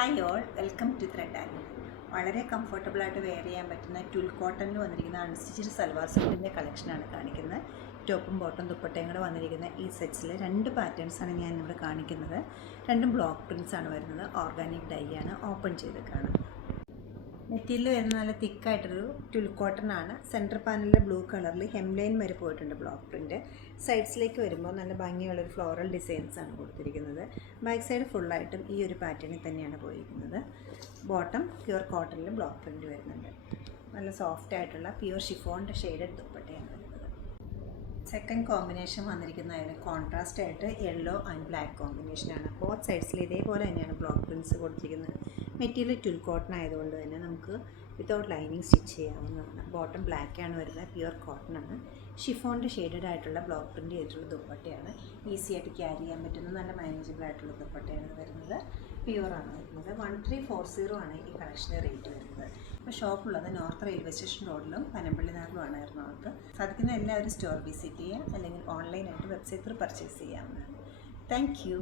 Hi all, welcome to thread and. വളരെ കംഫർട്ടബിളായിട്ട് wear ചെയ്യാൻ പറ്റുന്ന ട്വിൽ കോട്ടണിൽ വന്നിരിക്കുന്ന അൺസ്റ്റിച്ച്ഡ് സൽവാർ സൂട്ടിൻ്റെ കളക്ഷനാണ് കാണിക്കുന്നത്. ടോപ്പും ബോട്ടും ദുപ്പട്ടയും കൂടെ വന്നിരിക്കുന്ന ഈ സെറ്റ്സിൽ രണ്ട് പാറ്റേൺസാണ് ഞാൻ ഇവിടെ കാണിക്കുന്നത്. രണ്ടും ബ്ലോക്ക് പ്രിൻസ് ആണ് വരുന്നത്. ഓർഗാനിക് ഡൈ ആണ്, ഓപ്പൺ ചെയ്ത് കാണാം. മെറ്റീരിയൽ വരുന്ന നല്ല തിക്കായിട്ടൊരു ട്വിൽ കോട്ടൺ ആണ്. സെൻറ്റർ പാനലിലെ ബ്ലൂ കളറിൽ ഹെംലൈൻ വരെ പോയിട്ടുണ്ട് ബ്ലോക്ക് പ്രിൻറ്റ്. സൈഡ്സിലേക്ക് വരുമ്പോൾ നല്ല ഭംഗിയുള്ളൊരു ഫ്ലോറൽ ഡിസൈൻസ് ആണ് കൊടുത്തിരിക്കുന്നത്. ബാക്ക് സൈഡ് ഫുള്ളായിട്ടും ഈ ഒരു പാറ്റേണിൽ തന്നെയാണ് പോയിരിക്കുന്നത്. ബോട്ടം പ്യുവർ കോട്ടണിൽ ബ്ലോക്ക് പ്രിൻറ്റ് വരുന്നുണ്ട്. നല്ല സോഫ്റ്റ് ആയിട്ടുള്ള പ്യുവർ ഷിഫോണിൻ്റെ ഷെയ്ഡഡ് ദുപ്പട്ടയാണ് വരുന്നത്. സെക്കൻഡ് കോമ്പിനേഷൻ വന്നിരിക്കുന്ന അതിന് കോൺട്രാസ്റ്റ് ആയിട്ട് യെല്ലോ ആൻഡ് ബ്ലാക്ക് കോമ്പിനേഷനാണ്. ബോത്ത് സൈഡ്സിൽ ഇതേപോലെ തന്നെയാണ് ബ്ലോക്ക് പ്രിൻറ്റ്സ് കൊടുത്തിരിക്കുന്നത്. മെറ്റീരിയൽ ട്വിൽ കോട്ടൺ ആയതുകൊണ്ട് തന്നെ നമുക്ക് വിത്തൗട്ട് ലൈനിങ് സ്റ്റിച്ച് ചെയ്യാവുന്നതാണ്. ബോട്ടം ബ്ലാക്കാണ് വരുന്നത്, പ്യുവർ കോട്ടൺ ആണ്. ഷിഫോണിൻ്റെ ഷെയ്ഡഡ് ആയിട്ടുള്ള ബ്ലോക്ക് പ്രിൻറ്റ് ചെയ്തിട്ടുള്ള ദുപ്പട്ടയാണ്. ഈസി ആയിട്ട് ക്യാരി ചെയ്യാൻ പറ്റുന്ന നല്ല മാനേജബിൾ ആയിട്ടുള്ള ദുപ്പട്ടയാണ് വരുന്നത്. പ്യുവറാണ് വരുന്നത്. 1340 ആണ് ഈ കളക്ഷൻ്റെ റേറ്റ് വരുന്നത്. ഇപ്പോൾ ഷോപ്പുള്ളത് നോർത്ത് റെയിൽവേ സ്റ്റേഷൻ റോഡിലും പനമ്പള്ളിനാറിലുമാണ് എറണാകുളത്ത്. സാധിക്കുന്ന എല്ലാവരും സ്റ്റോർ വിസിറ്റ് ചെയ്യുക, അല്ലെങ്കിൽ ഓൺലൈനായിട്ട് വെബ്സൈറ്റിൽ പർച്ചേസ് ചെയ്യാവുന്നതാണ്. Thank you.